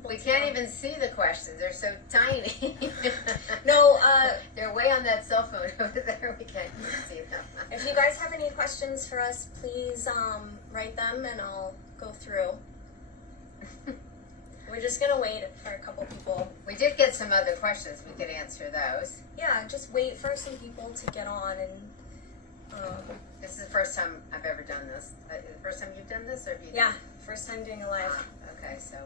people. We can't even see the questions. They're so tiny. No, they're way on that cell phone over there. We can't even see them. if you guys have any questions for us, please write them and I'll go through. We're just gonna wait for a couple people. We did get some other questions. We could answer those. Yeah, just wait for some people to get on and. This is the first time I've ever done this. The first time you've done this, or have you? Yeah, first time doing a live. Okay, so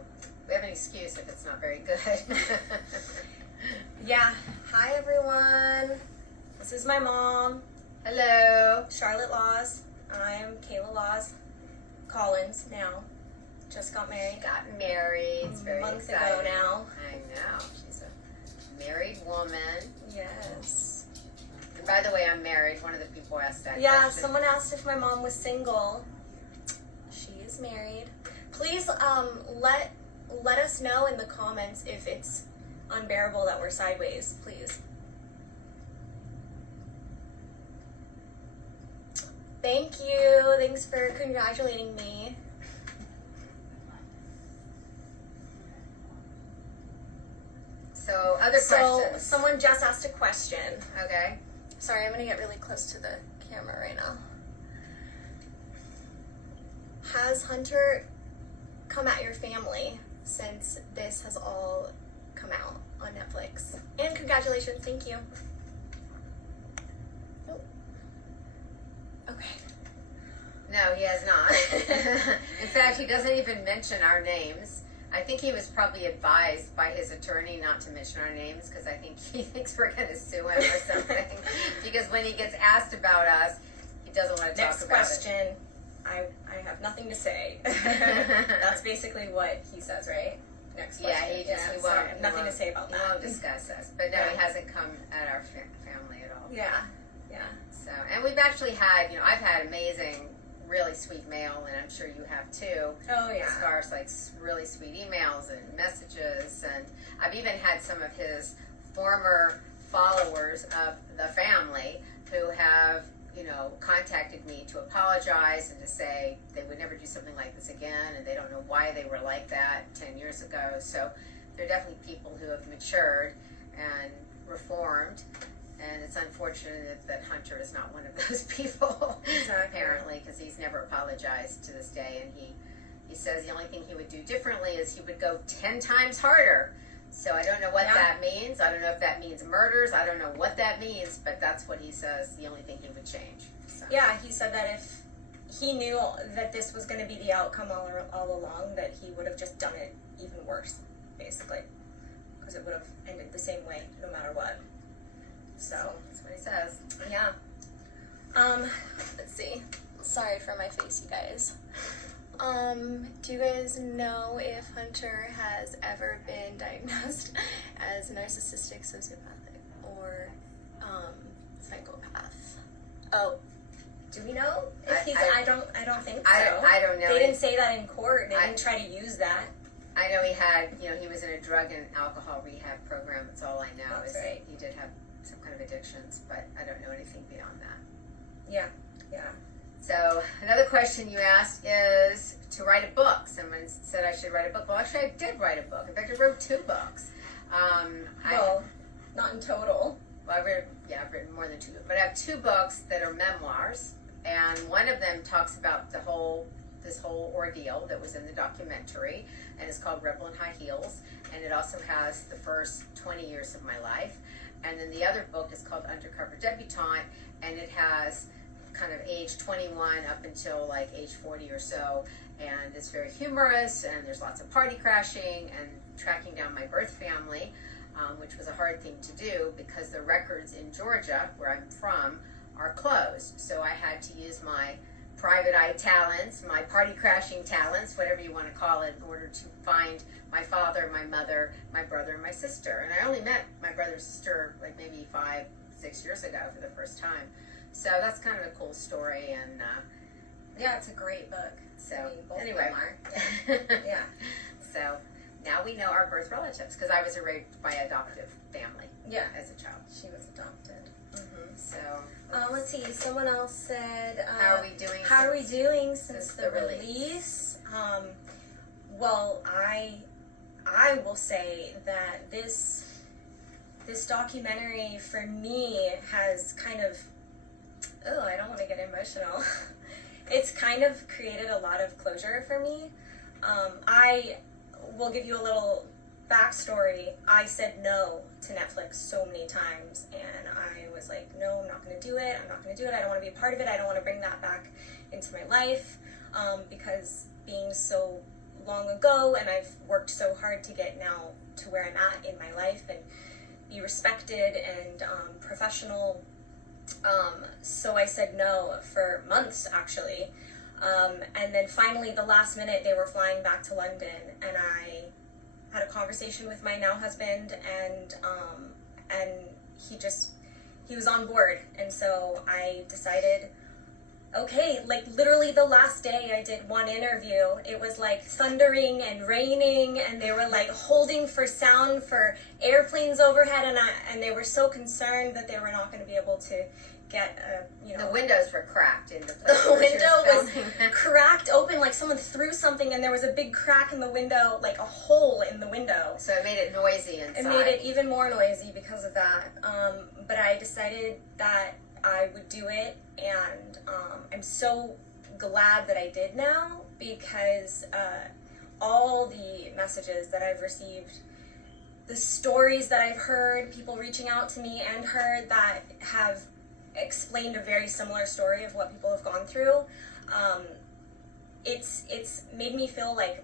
we have an excuse if it's not very good. Yeah. Hi everyone. This is my mom. Hello. Charlotte Laws. I'm Kayla Laws Collins now. Just got married. Got married. It's very months exciting. ago now. I know. She's a married woman. Yes. And by the way, I'm married. One of the people asked that Yeah, question. someone asked if my mom was single. She is married. Please let us know in the comments if it's unbearable that we're sideways, please. Thank you. Thanks for congratulating me. So, other questions. Someone just asked a question. Okay. Sorry, I'm gonna get really close to the camera right now. Has Hunter come at your family since this has all come out on Netflix? And congratulations, thank you. Oh. Okay. No, he has not. In fact, he doesn't even mention our names. I think he was probably advised by his attorney not to mention our names because I think he thinks we're going to sue him or something. Because when he gets asked about us, he doesn't want to talk Next about question. I have nothing to say. That's basically what he says, right? Next question. Yeah, he just he sorry, won't. I have nothing to say about that. He won't discuss us. But no, he hasn't come at our family at all. Yeah, yeah. So, and we've actually had, I've had amazing, really sweet mail, and I'm sure you have too. Oh yeah. As far as like really sweet emails and messages, and I've even had some of his former followers of the family who have, contacted me to apologize and to say they would never do something like this again, and they don't know why they were like that 10 years ago. So there are definitely people who have matured and reformed. And it's unfortunate that Hunter is not one of those people, Exactly. apparently, because he's never apologized to this day. And he says the only thing he would do differently is he would go 10 times harder. So I don't know what that means. I don't know if that means murders. I don't know what that means, but that's what he says, the only thing he would change. So. Yeah, he said that if he knew that this was going to be the outcome all along, that he would have just done it even worse, basically. Because it would have ended the same way, no matter what. So that's what he says. Yeah. Let's see. Sorry for my face, you guys. Do you guys know if Hunter has ever been diagnosed as narcissistic, sociopathic, or psychopath? Oh, do we know? If he's, I don't think so. I don't know. They didn't say that in court. They didn't try to use that. I know he had, he was in a drug and alcohol rehab program. That's all I know. That's right. He did have some kind of addictions, but I don't know anything beyond that. Yeah, yeah. So another question you asked is to write a book. Someone said I should write a book. Well, actually, I did write a book. In fact, I wrote 2 books. Not in total. Well, I've written more than 2, but I have 2 books that are memoirs, and one of them talks about this whole ordeal that was in the documentary, and it's called Rebel in High Heels, and it also has the first 20 years of my life. And then the other book is called Undercover Debutante, and it has kind of age 21 up until like age 40 or so, and it's very humorous, and there's lots of party crashing and tracking down my birth family, which was a hard thing to do because the records in Georgia, where I'm from, are closed. So I had to use my private eye talents, my party crashing talents, whatever you want to call it, in order to find my father, my mother, my brother, and my sister. And I only met my brother and sister like maybe 5-6 years ago for the first time. So that's kind of a cool story, and yeah, it's a great book. So both anyway, of them are. Yeah. So now we know our birth relatives because I was raised by adoptive family. Yeah, as a child, she was adopted. Mm-hmm. So let's see. Someone else said, "How are we doing? How are we doing since the release?" Well, I I will say that this documentary for me has kind of, I don't want to get emotional. It's kind of created a lot of closure for me. I will give you a little backstory. I said no to Netflix so many times, and I was like, no, I'm not going to do it. I'm not going to do it. I don't want to be a part of it. I don't want to bring that back into my life, because being so long ago, and I've worked so hard to get now to where I'm at in my life and be respected and professional. So I said no for months, actually. And then finally, the last minute, they were flying back to London, and I had a conversation with my now husband, and he was on board. And so I decided, okay, like literally the last day I did one interview, it was like thundering and raining, and they were like holding for sound for airplanes overhead, and they were so concerned that they were not going to be able to get the windows were cracked in the place. The window was cracked open, like someone threw something, and there was a big crack in the window, like a hole in the window. So it made it noisy inside. It made it even more noisy because of that. But I decided that I would do it, and I'm so glad that I did now, because all the messages that I've received, the stories that I've heard, people reaching out to me and heard that have explained a very similar story of what people have gone through. It's made me feel like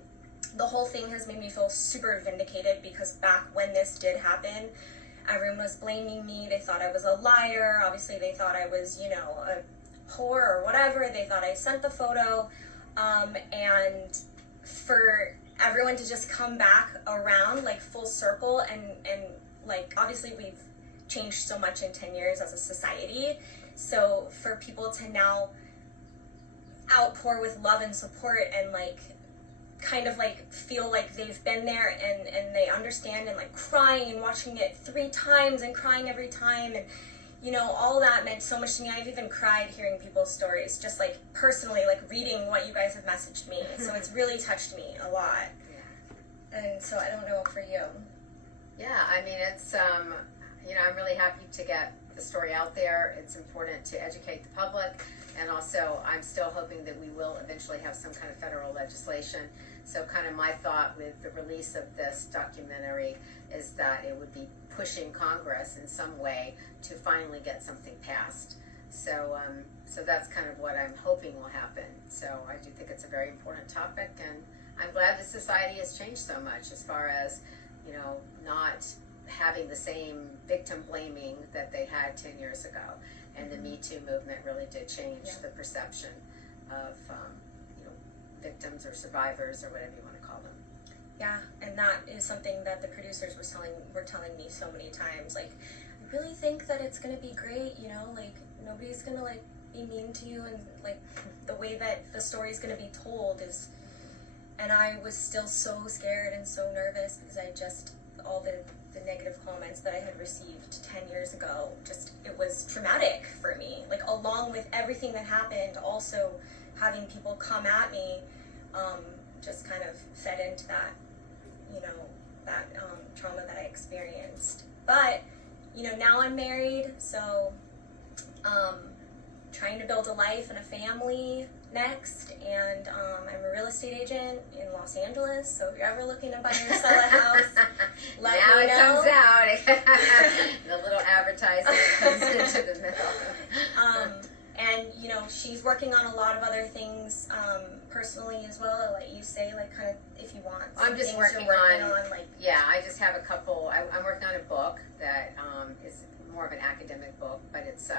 the whole thing has made me feel super vindicated, because back when this did happen, everyone was blaming me. They thought I was a liar. Obviously, they thought I was, a whore or whatever. They thought I sent the photo. And for everyone to just come back around, like full circle, and like, obviously we've changed so much in 10 years as a society. So for people to now outpour with love and support, and like kind of like feel like they've been there, and they understand, and like crying and watching it 3 times and crying every time, and all that meant so much to me. I've even cried hearing people's stories, just like personally, like reading what you guys have messaged me. So it's really touched me a lot. Yeah. And so I don't know for you. Yeah, I mean, it's I'm really happy to get the story out there. It's important to educate the public, and also I'm still hoping that we will eventually have some kind of federal legislation. So kind of my thought with the release of this documentary is that it would be pushing Congress in some way to finally get something passed. So that's kind of what I'm hoping will happen. So I do think it's a very important topic, and I'm glad that society has changed so much as far as, not having the same victim blaming that they had 10 years ago. And the Me Too movement really did change the perception of, victims or survivors or whatever you want to call them. Yeah, and that is something that the producers were telling me so many times. Like, I really think that it's gonna be great, like nobody's gonna like be mean to you, and like the way that the story's gonna be told is. And I was still so scared and so nervous, because all the negative comments that I had received 10 years ago, it was traumatic for me. Like, along with everything that happened, also having people come at me, just kind of fed into that, that trauma that I experienced. But, now I'm married, so trying to build a life and a family next, and I'm a real estate agent in Los Angeles, so if you're ever looking to buy or sell a house, let now me it know. comes out. The little advertising comes into the middle. And she's working on a lot of other things personally as well. I'll let you say, like, kind of, if you want. I'm just working on like, yeah, I just have a couple. I'm working on a book that is more of an academic book, but it's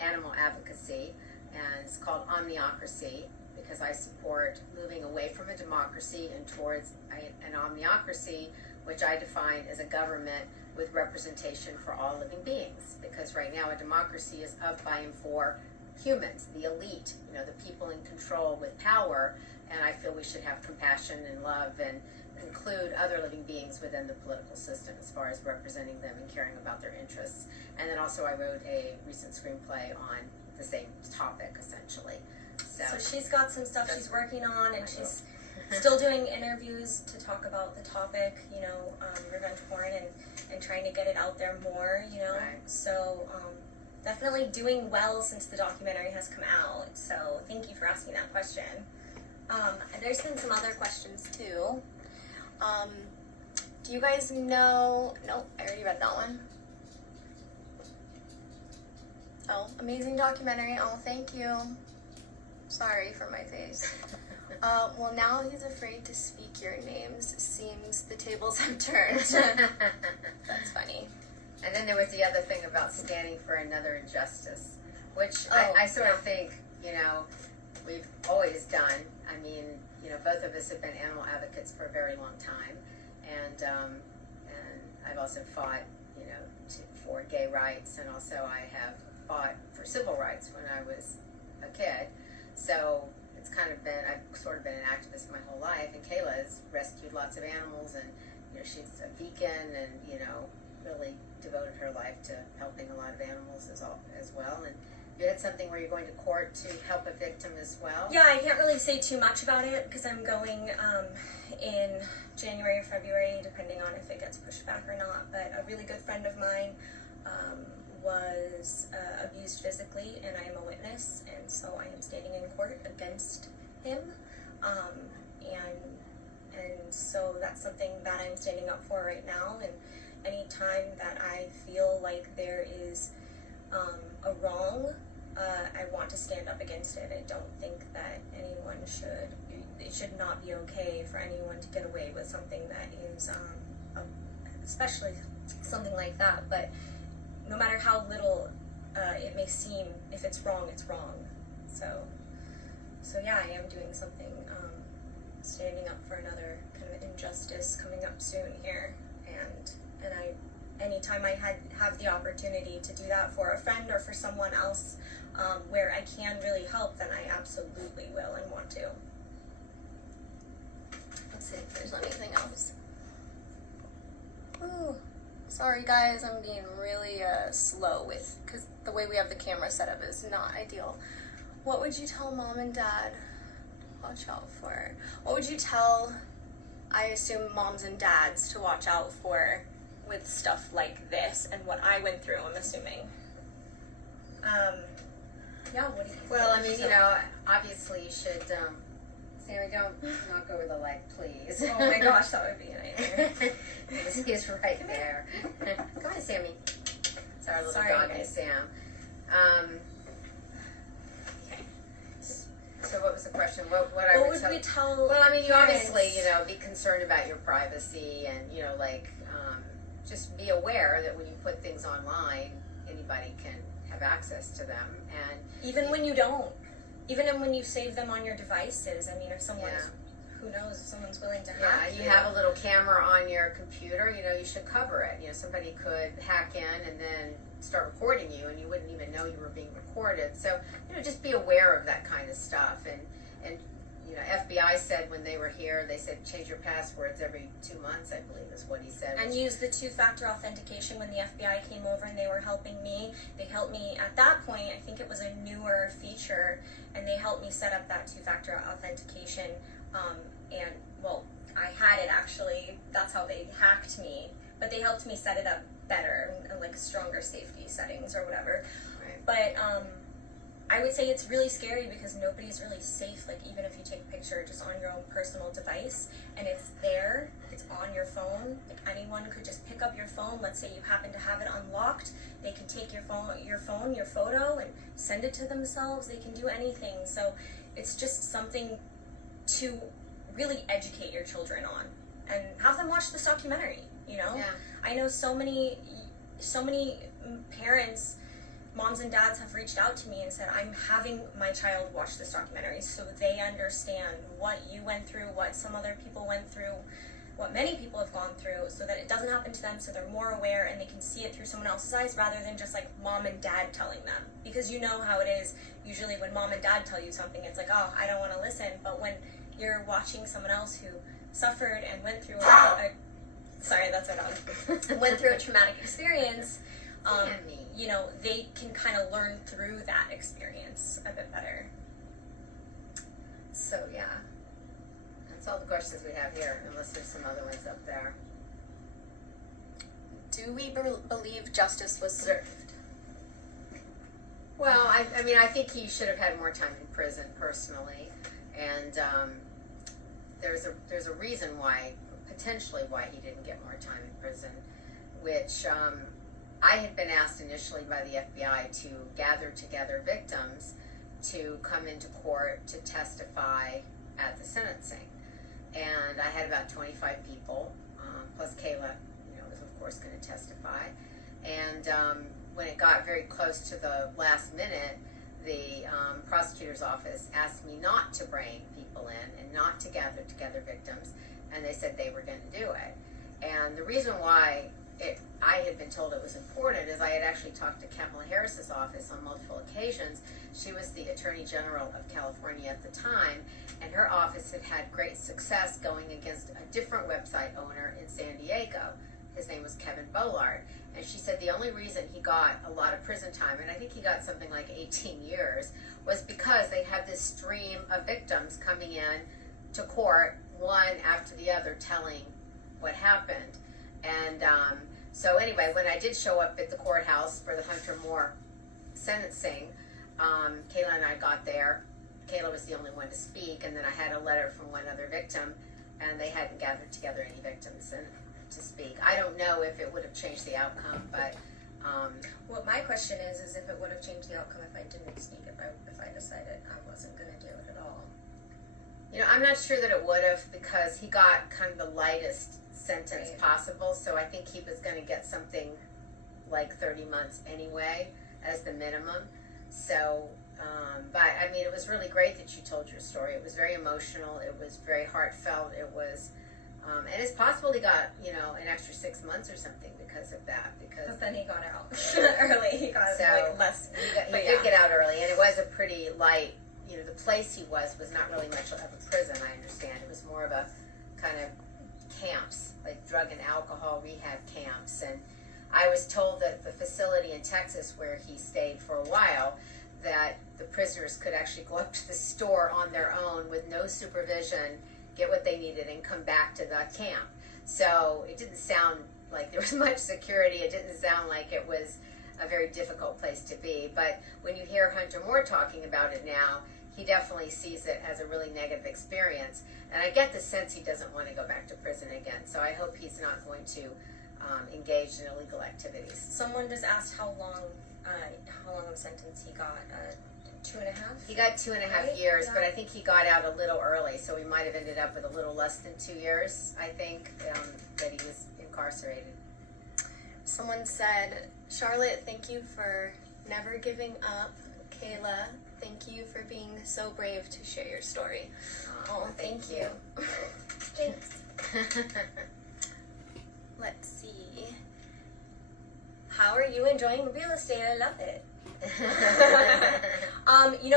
animal advocacy, and it's called Omniocracy, because I support moving away from a democracy and towards an omniocracy, which I define as a government with representation for all living beings. Because right now a democracy is of, by, and for humans, the elite, the people in control with power, and I feel we should have compassion and love and include other living beings within the political system as far as representing them and caring about their interests. And then also I wrote a recent screenplay on the same topic, essentially. So she's got some stuff she's working on, and she's still doing interviews to talk about the topic, you know, revenge porn, and trying to get it out there more, you know. Right. So definitely doing well since the documentary has come out. So thank you for asking that question. There's been some other questions too. Do you guys know? Nope, I already read that one. Oh, amazing documentary. Oh, thank you. Sorry for my face. Well, now he's afraid to speak your names. Seems the tables have turned. That's funny. And then there was the other thing about standing for another injustice, which Oh, I sort of think, you know, we've always done. I mean, you know, both of us have been animal advocates for a very long time, and I've also fought, you know, for gay rights, and also I have fought for civil rights when I was a kid. So it's kind of been, I've sort of been an activist my whole life, and Kayla has rescued lots of animals, and, you know, she's a vegan, and, you know, really devoted her life to helping a lot of animals as well. And you had something where you're going to court to help a victim as well? Yeah, I can't really say too much about it because I'm going in January or February, depending on if it gets pushed back or not. But a really good friend of mine was abused physically, and I am a witness, and so I am standing in court against him. And so that's something that I'm standing up for right now. And any time that I feel like there is a wrong, I want to stand up against it. I don't think that anyone should, it should not be okay for anyone to get away with something that is, especially something like that. But no matter how little it may seem, if it's wrong, it's wrong. So yeah, I am doing something, standing up for another kind of injustice coming up soon here. And anytime I have the opportunity to do that for a friend or for someone else, where I can really help, then I absolutely will and want to. Let's see if there's anything else. Ooh, sorry guys, I'm being really slow because the way we have the camera set up is not ideal. What would you tell mom and dad to watch out for? What would you tell, I assume, moms and dads to watch out for with stuff like this and what I went through, I'm assuming? Yeah, what do you think? Well, I mean, you know, obviously you should, Sammy, don't knock over the light, please. Oh my gosh, that would be a nightmare. He's right there. Come on, Sammy. It's our little Sorry, doggy, guys. Sam. So what was the question? What I What would tell? we tell? Well, I mean, you parents? obviously, you know, be concerned about your privacy, and, you know, like, just be aware that when you put things online, anybody can have access to them. And Even when you don't, even when you save them on your devices. I mean, if someone's, Yeah. who knows, if someone's willing to yeah, hack you have a little camera on your computer, you know, you should cover it. You know, somebody could hack in and then start recording you, and you wouldn't even know you were being recorded. So, you know, just be aware of that kind of stuff. And you know, FBI said when they were here, they said change your passwords every 2 months, I believe is what he said. And use the two-factor authentication. When the FBI came over and they were helping me, they helped me at that point. I think it was a newer feature, and they helped me set up that two-factor authentication. And well, I had it actually. That's how they hacked me. But they helped me set it up better, and like stronger safety settings or whatever. Right. But I would say it's really scary because nobody's really safe. Like, even if you take a picture just on your own personal device and it's there, it's on your phone. Like, anyone could just pick up your phone. Let's say you happen to have it unlocked. They can take your photo, and send it to themselves. They can do anything. So it's just something to really educate your children on and have them watch this documentary, you know? Yeah. I know so many parents, moms and dads have reached out to me and said, I'm having my child watch this documentary so they understand what you went through, what some other people went through, what many people have gone through, so that it doesn't happen to them, so they're more aware and they can see it through someone else's eyes rather than just like mom and dad telling them. Because you know how it is, usually when mom and dad tell you something, it's like, oh, I don't want to listen. But when you're watching someone else who suffered and went through sorry, that's our dog, went through a traumatic experience, you know, they can kind of learn through that experience a bit better. So yeah. That's all the questions we have here, unless there's some other ones up there. Do we believe justice was served? Well, I mean, I think he should have had more time in prison, personally, and there's a reason why, potentially why he didn't get more time in prison, which I had been asked initially by the FBI to gather together victims to come into court to testify at the sentencing, and I had about 25 people, plus Kayla, was of course going to testify, and when it got very close to the last minute, the prosecutor's office asked me not to bring people in and not to gather together victims, and they said they were going to do it. And the reason why I had been told it was important is I had actually talked to Kamala Harris's office on multiple occasions. She was the Attorney General of California at the time, and her office had had great success going against a different website owner in San Diego. His name was Kevin Bollard. And she said the only reason he got a lot of prison time, and I think he got something like 18 years, was because they had this stream of victims coming in to court, one after the other, telling what happened. And so anyway, when I did show up at the courthouse for the Hunter Moore sentencing, Kayla and I got there. Kayla was the only one to speak, and then I had a letter from one other victim, and they hadn't gathered together any victims to speak. I don't know if it would have changed the outcome, but What my question is if it would have changed the outcome if I didn't speak, if I decided I wasn't going to do it at all. I'm not sure that it would have, because he got kind of the lightest sentence possible, so I think he was going to get something like 30 months anyway as the minimum. So, but I mean, it was really great that you told your story. It was very emotional. It was very heartfelt. It was, and it's possible he got, an extra 6 months or something because of that. But then he got out early. He got less. He did get out early, and it was a pretty light. The place he was not really much of a prison. I understand it was more of a kind of camps, like drug and alcohol rehab camps. And I was told that the facility in Texas where he stayed for a while, that the prisoners could actually go up to the store on their own with no supervision, get what they needed, and come back to the camp. So it didn't sound like there was much security. It didn't sound like it was a very difficult place to be. But when you hear Hunter Moore talking about it now, he definitely sees it as a really negative experience. And I get the sense he doesn't want to go back to prison again. So I hope he's not going to engage in illegal activities. Someone just asked how long of a sentence he got. 2.5? He got 2.5 years, but I think he got out a little early, so we might have ended up with a little less than 2 years, I think, that he was incarcerated. Someone said, Charlotte, thank you for never giving up. Kayla, thank you for being so brave to share your story. Oh, thank you. Thanks. Let's see. How are you enjoying real estate? I love it.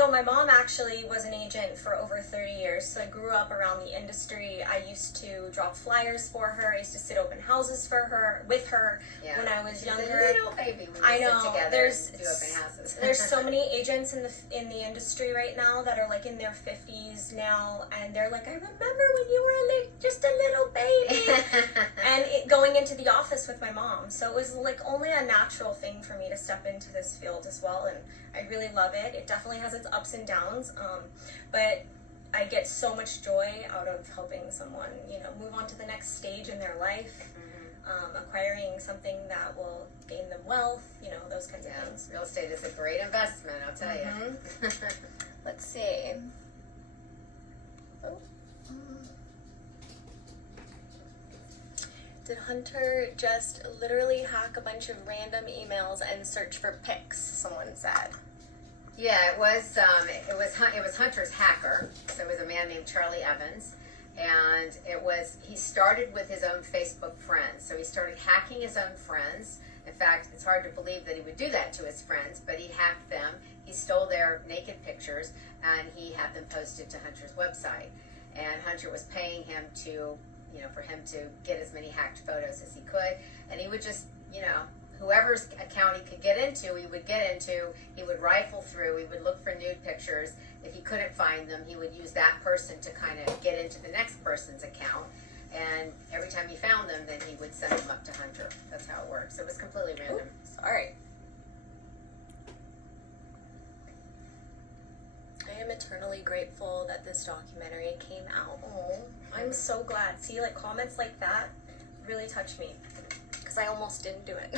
My mom actually was an agent for over 30 years, so I grew up around the industry. I used to drop flyers for her. I used to sit open houses with her when I was younger. A little baby when I know. Sit together and do open houses. There's so many agents in the industry right now that are like in their 50s now, and they're like, I remember when you were just a little baby, and going into the office with my mom. So it was like only a natural thing for me to step into this field as well, and I really love it. It definitely has its ups and downs, but I get so much joy out of helping someone, move on to the next stage in their life, acquiring something that will gain them wealth, those kinds of things. Real estate is a great investment, I'll tell you. Let's see. Did Hunter just literally hack a bunch of random emails and search for pics? Someone said. Yeah, it was Hunter's hacker. So it was a man named Charlie Evans, and he started with his own Facebook friends. So he started hacking his own friends. In fact, it's hard to believe that he would do that to his friends, but he hacked them. He stole their naked pictures, and he had them posted to Hunter's website. And Hunter was paying him for him to get as many hacked photos as he could, and he would just, whoever's account he could get into, he would get into. He would rifle through. He would look for nude pictures. If he couldn't find them, he would use that person to kind of get into the next person's account. And every time he found them, then he would send them up to Hunter. That's how it works. It was completely random. Ooh, sorry. I am eternally grateful that this documentary came out. Oh, I'm so glad. See, like, comments like that really touch me. Because I almost didn't do it.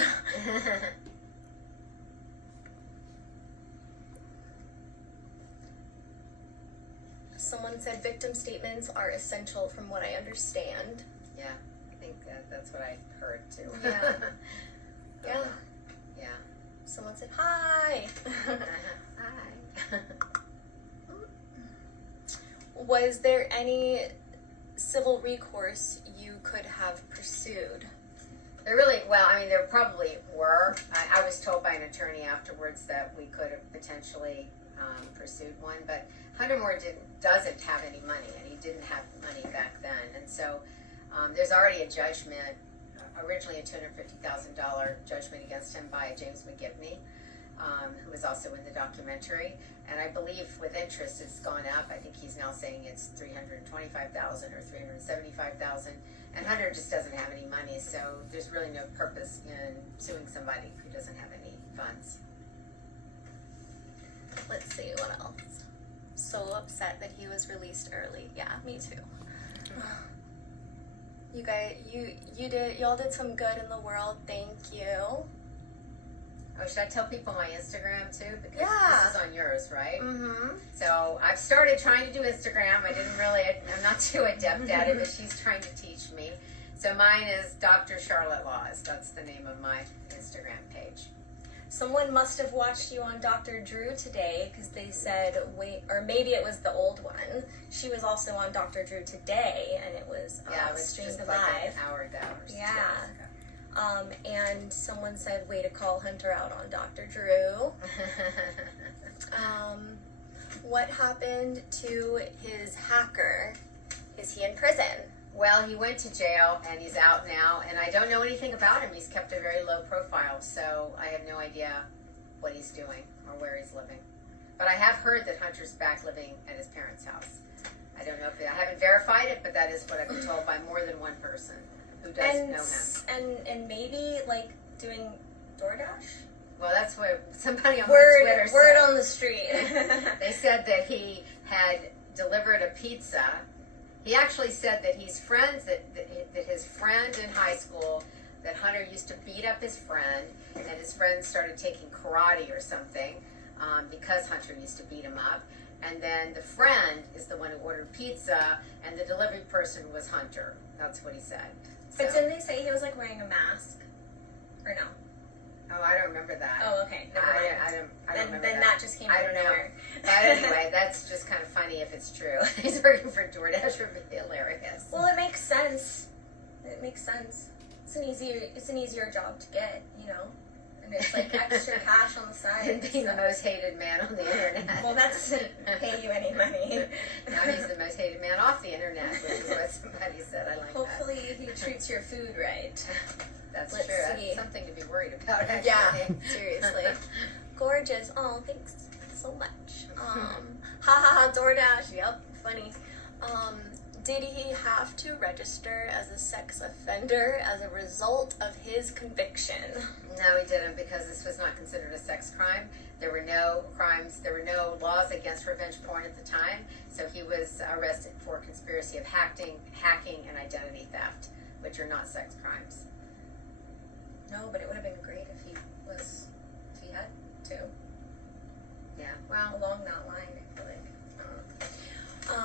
Someone said victim statements are essential from what I understand. Yeah, I think that's what I heard too. Yeah. Yeah. Yeah. Someone said hi. Hi. Was there any civil recourse you could have pursued? There probably were. I was told by an attorney afterwards that we could have potentially pursued one, but Hunter Moore doesn't have any money, and he didn't have money back then. And so there's already a judgment, originally a $250,000 judgment against him by James McGibney, who was also in the documentary. And I believe with interest it's gone up. I think he's now saying it's $325,000 or $375,000. And Hunter just doesn't have any money, so there's really no purpose in suing somebody who doesn't have any funds. Let's see, what else? So upset that he was released early. Yeah, me too. You guys, y'all did some good in the world. Thank you. Oh, should I tell people my Instagram too? Because Yeah. this is on yours, right? Mm-hmm. So I've started trying to do Instagram. I'm not too adept at it, but she's trying to teach me. So mine is Dr. Charlotte Laws. That's the name of my Instagram page. Someone must have watched you on Dr. Drew today because they said, wait, or maybe it was the old one. She was also on Dr. Drew today, and it was Yeah, it was streamed just live. like an hour ago or 2 Yeah. hours ago. And someone said, way to call Hunter out on Dr. Drew. What happened to his hacker? Is he in prison? Well, he went to jail and he's out now, and I don't know anything about him. He's kept a very low profile, so I have no idea what he's doing or where he's living. But I have heard that Hunter's back living at his parents' house. I don't know if I haven't verified it, but that is what I've been told by more than one person who does know him. And maybe like doing DoorDash? Well, that's what somebody on my Twitter said. Word on the street. They said that he had delivered a pizza. He actually said that he's friends, that his friend in high school, that Hunter used to beat up his friend, and that his friend started taking karate or something because Hunter used to beat him up. And then the friend is the one who ordered pizza, and the delivery person was Hunter. That's what he said. But didn't they say he was like wearing a mask? Or no? Oh, I don't remember that. Oh, okay. Never mind. I don't remember then that just came I out don't of know. nowhere. But anyway, that's just kind of funny if it's true. He's working for DoorDash would be hilarious. Well, it makes sense. It makes sense. It's an easier job to get, you know? And it's like extra cash on the side. And being the most hated man on the internet. Well, that doesn't pay you any money. Now he's the most hated man off the internet, which is what somebody said. I like Hopefully he treats your food right. That's Let's true. see. That's something to be worried about, actually. Yeah, seriously. Gorgeous. Oh, thanks so much. Ha ha ha, DoorDash. Yep, funny. Did he have to register as a sex offender as a result of his conviction? No, he didn't, because this was not considered a sex crime. There were no crimes, there were no laws against revenge porn at the time, so he was arrested for conspiracy of hacking, and identity theft, which are not sex crimes. No, but it would have been great if he had to. Yeah, well, Along that line, I feel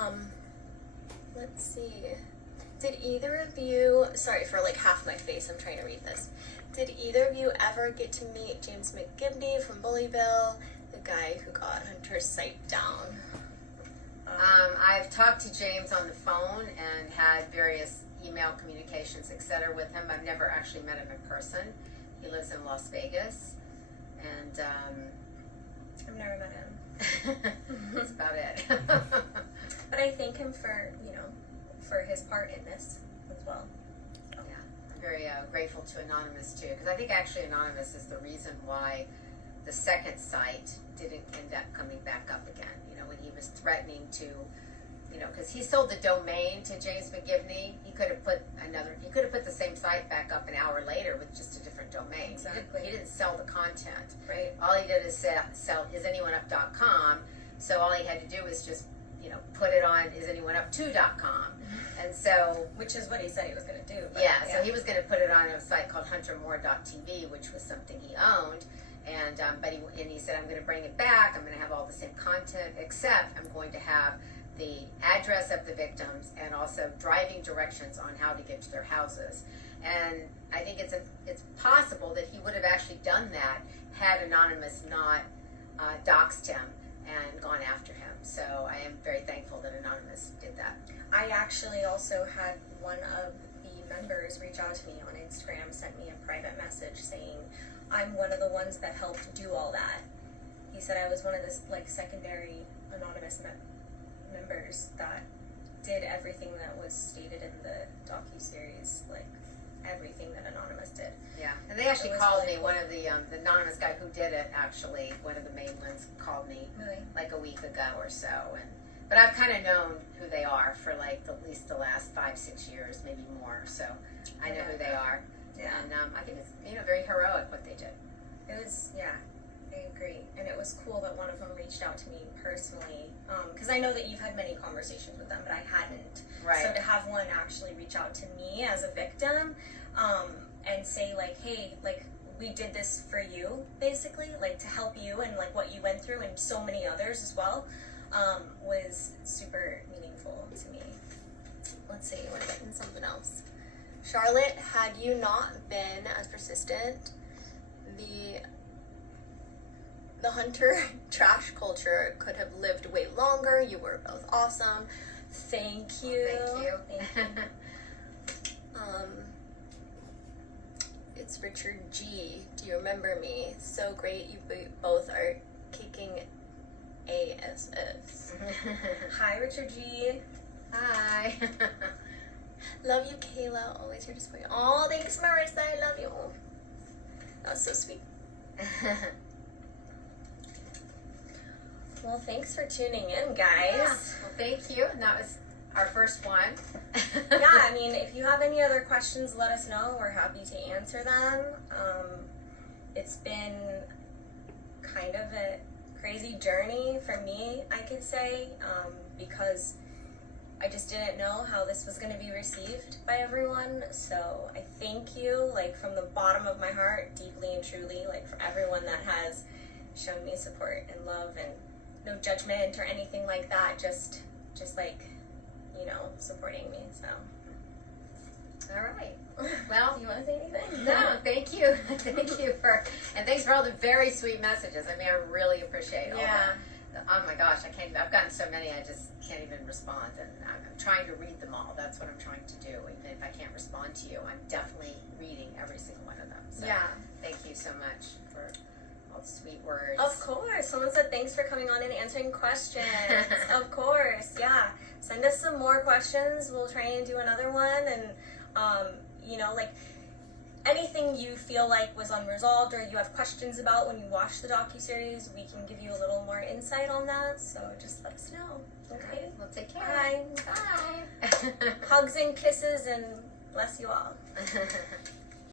like. Let's see. Did either of you, sorry for like half my face, I'm trying to read this. Did either of you ever get to meet James McGibney from Bullyville, the guy who got Hunter's site down? I've talked to James on the phone and had various email communications, etc. with him. I've never actually met him in person. He lives in Las Vegas, and I've never met him. that's about it. But I thank him for, for his part in this as well. Yeah, I'm very grateful to Anonymous too, because I think actually Anonymous is the reason why the second site didn't end up coming back up again. You know, when he was threatening to, you know, because he sold the domain to James McGivney, he could have put the same site back up an hour later with just a different domain. Exactly. He didn't sell the content. Right. All he did is sell isanyoneup.com. So all he had to do was just, you know, put it on isanyoneup2.com. And so, which is what he said he was going to do. Yeah, so he was going to put it on a site called huntermore.tv, which was something he owned. And he said, I'm going to bring it back. I'm going to have all the same content, except I'm going to have the address of the victims and also driving directions on how to get to their houses. And I think it's possible that he would have actually done that had Anonymous not doxed him and gone after him. So I am very thankful that Anonymous did that. I actually also had one of the members reach out to me on Instagram, sent me a private message saying, I'm one of the ones that helped do all that. He said I was one of the secondary Anonymous members that did everything that was stated in the docuseries, like everything that Anonymous did. Yeah, and they actually called really me, cool. one of the anonymous guy who did it, actually, one of the main ones called me Really? like a week ago or so. But I've kind of known who they are for like at least the last 5-6 years, maybe more. So I know who they are. Yeah. And I think it's, you know, very heroic what they did. It was, yeah, I agree. And it was cool that one of them reached out to me personally, because I know that you've had many conversations with them, but I hadn't. Right. So to have one actually reach out to me as a victim, and say like, hey, like, we did this for you, basically, like to help you and like what you went through and so many others as well, was super meaningful to me. Let's see, we're getting something else. Charlotte, had you not been as persistent, the hunter trash culture could have lived way longer. You were both awesome. Thank you. Thank you. Thank you. It's Richard G. Do you remember me? So great. You both are kicking ASS. Hi, Richard G. Hi. Love you, Kayla. Always here to support you. Oh, thanks, Marissa. I love you. That was so sweet. Well, thanks for tuning in, guys. Yeah. Well, thank you. And that was our first one. Yeah, I mean, if you have any other questions, let us know. We're happy to answer them. It's been kind of a crazy journey for me, I could say, because I just didn't know how this was going to be received by everyone. So I thank you, like, from the bottom of my heart, deeply and truly, like, for everyone that has shown me support and love and no judgment or anything like that. Just like, you know, supporting me. So. All right. Well, Do you want to say anything? no, thank you. Thanks for all the very sweet messages. I mean, I really appreciate all that. Oh my gosh, I've gotten so many, I just can't even respond. And I'm trying to read them all. That's what I'm trying to do. Even if I can't respond to you, I'm definitely reading every single one of them. So Yeah. thank you so much for all the sweet words. Of course. Someone said thanks for coming on and answering questions. Of course. Yeah. Send us some more questions. We'll try and do another one. And, you know, like, anything you feel like was unresolved or you have questions about when you watch the docuseries, we can give you a little more insight on that. So just let us know. Okay? Well, take care. Bye. Bye. Hugs and kisses and bless you all.